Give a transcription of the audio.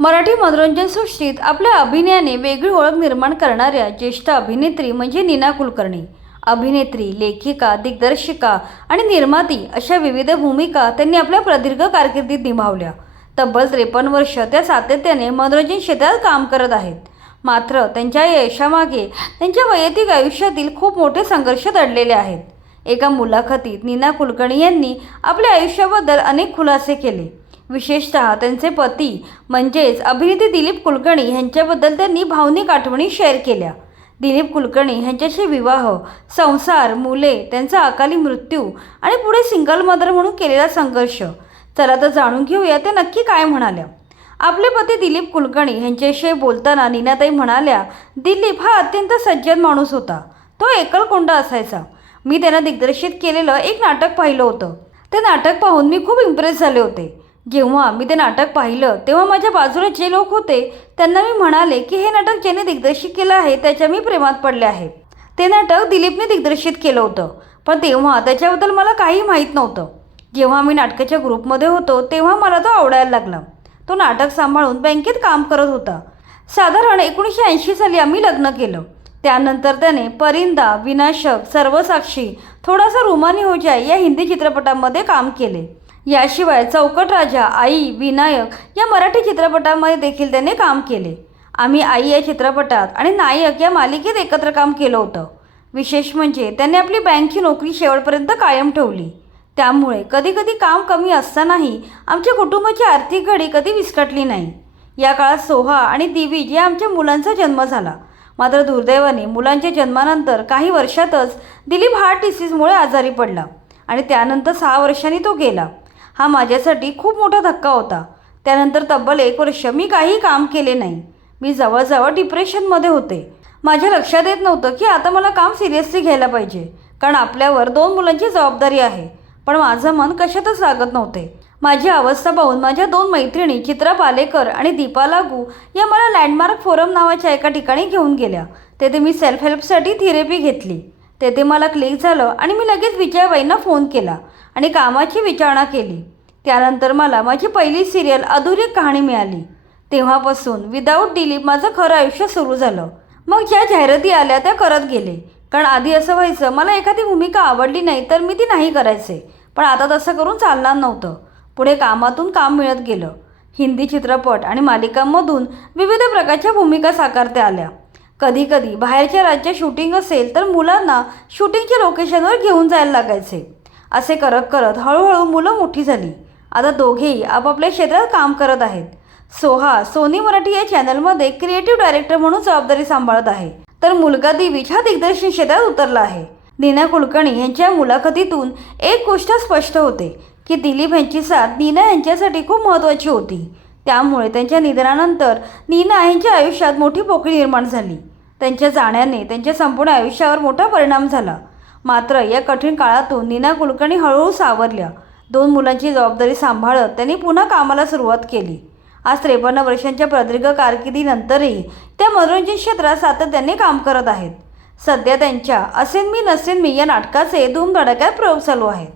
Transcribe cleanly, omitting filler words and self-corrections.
मराठी मनोरंजन सृष्टीत आपल्या अभिनयाने वेगळी ओळख निर्माण करणाऱ्या ज्येष्ठ अभिनेत्री म्हणजे नीना कुलकर्णी। अभिनेत्री, लेखिका, दिग्दर्शिका आणि निर्माती अशा विविध भूमिका त्यांनी आपल्या प्रदीर्घ कारकिर्दीत निभावल्या। तब्बल 53 वर्ष त्या सातत्याने मनोरंजन क्षेत्रात काम करत आहेत। मात्र त्यांच्या या यशामागे त्यांच्या वैयक्तिक आयुष्यातील खूप मोठे संघर्ष दडलेले आहेत। एका मुलाखतीत नीना कुलकर्णी यांनी आपल्या आयुष्याबद्दल अनेक खुलासे केले। विशेषतः त्यांचे पती म्हणजेच अभिनेते दिलीप कुलकर्णी यांच्याबद्दल त्यांनी भावनिक आठवणी शेअर केल्या। दिलीप कुलकर्णी यांच्याशी विवाह, संसार, मुले, त्यांचा अकाली मृत्यू आणि पुढे सिंगल मदर म्हणून केलेला संघर्ष। चला तर जाणून घेऊया ते नक्की काय म्हणाल्या। आपले पती दिलीप कुलकर्णी यांच्याशी बोलताना नीनाताई म्हणाल्या, दिलीप हा अत्यंत सज्जन माणूस होता। तो एकलकोंडा असायचा। मी त्यांना दिग्दर्शित केलेलं एक नाटक पाहिलं होतं। ते नाटक पाहून मी खूप इम्प्रेस झाले होते। जेव्हा मी ते नाटक पाहिलं तेव्हा माझ्या बाजूला जे लोक होते त्यांना मी म्हणाले की हे नाटक ज्याने दिग्दर्शित केलं आहे त्याच्या मी प्रेमात पडले आहे। ते नाटक दिलीपने दिग्दर्शित केलं होतं, पण तेव्हा त्याच्याबद्दल मला काही माहीत नव्हतं। जेव्हा मी नाटकाच्या ग्रुपमध्ये होतो तेव्हा मला तो आवडायला लागला। तो नाटक सांभाळून बँकेत काम करत होता। साधारण 1980 साली आम्ही लग्न केलं। त्यानंतर त्याने परिंदा, विनाशक, सर्वसाक्षी, थोडासा रुमानी हो जाए या हिंदी चित्रपटांमध्ये काम केले। याशिवाय चौकट राजा, आई, विनायक या मराठी चित्रपटांमध्ये देखील त्याने काम केले। आम्ही आई या चित्रपटात आणि नायक या मालिकेत एकत्र काम केलं होतं। विशेष म्हणजे त्याने आपली बँकची नोकरी शेवटपर्यंत कायम ठेवली। त्यामुळे कधीकधी काम कमी असतानाही आमच्या कुटुंबाची आर्थिक घडी कधी विस्कटली नाही। या काळात सोहा आणि दिविज या आमच्या मुलांचा जन्म झाला। मात्र दुर्दैवाने मुलांच्या जन्मानंतर काही वर्षातच दिलीप हार्ट डिसीजमुळे आजारी पडला आणि त्यानंतर 6 वर्षांनी तो गेला। हा माझ्यासाठी खूप मोठा धक्का होता। त्यानंतर तब्बल 1 वर्ष मी काही काम केले नाही। मी जवळजवळ डिप्रेशनमध्ये होते। माझ्या लक्षात येत नव्हतं की आता मला काम सिरियसली घ्यायला पाहिजे, कारण आपल्यावर 2 मुलांची जबाबदारी आहे। पण माझं मन कशातच लागत नव्हते। माझी अवस्था पाहून माझ्या 2 मैत्रिणी चित्रा पालेकर आणि दीपा लागू या मला लँडमार्क फोरम नावाच्या एका ठिकाणी घेऊन गेल्या। तेथे मी सेल्फ हेल्पसाठी थेरपी घेतली। तेथे मला क्लिक झालं आणि मी लगेच विजयाबाईंना फोन केला आणि कामाची विचारणा केली। त्यानंतर मला माझी पहिली सिरियल अधुरी कहाणी मिळाली। तेव्हापासून विदाऊट दिलीप माझं खरं आयुष्य सुरू झालं। मग ज्या जाहिराती आल्या त्या करत गेले, कारण आधी असं व्हायचं मला एखादी भूमिका आवडली नाही तर मी ती नाही करायचे, पण आता तसं करून चालणार नव्हतं। पुढे कामातून काम मिळत गेलं। हिंदी चित्रपट आणि मालिकांमधून विविध प्रकारच्या भूमिका साकारता आल्या। कधीकधी बाहेरच्या राज्यात शूटिंग असेल तर मुलांना शूटिंगच्या लोकेशनवर घेऊन जायला लागायचे। असे करत करत हळूहळू मुलं मोठी झाली। आता दोघेही आपापल्या क्षेत्रात काम करत आहेत। सोहा सोनी मराठी या चॅनलमध्ये क्रिएटिव्ह डायरेक्टर म्हणून जबाबदारी सांभाळत आहे, तर मुलगा दिविज हा दिग्दर्शन क्षेत्रात उतरला आहे। नीना कुलकर्णी यांच्या मुलाखतीतून एक गोष्ट स्पष्ट होते की दिलीप यांची साथ नीना यांच्यासाठी खूप महत्त्वाची होती। त्यामुळे त्यांच्या निधनानंतर नीना यांच्या आयुष्यात मोठी पोकळी निर्माण झाली। त्यांच्या जाण्याने त्यांच्या संपूर्ण आयुष्यावर मोठा परिणाम झाला। मात्र या कठीण काळातून नीना कुलकर्णी हळूहळू सावरल्या। 2 मुलांची जबाबदारी सांभाळत त्यांनी पुन्हा कामाला सुरुवात केली। आज 53 वर्षांच्या प्रदीर्घ कारकिर्दीनंतरही त्या मनोरंजन क्षेत्रात सातत्याने काम करत आहेत। सध्या त्यांच्या असेन मी नसेन मी या नाटकाचे धूमधडाक्यात प्रयोग चालू आहेत।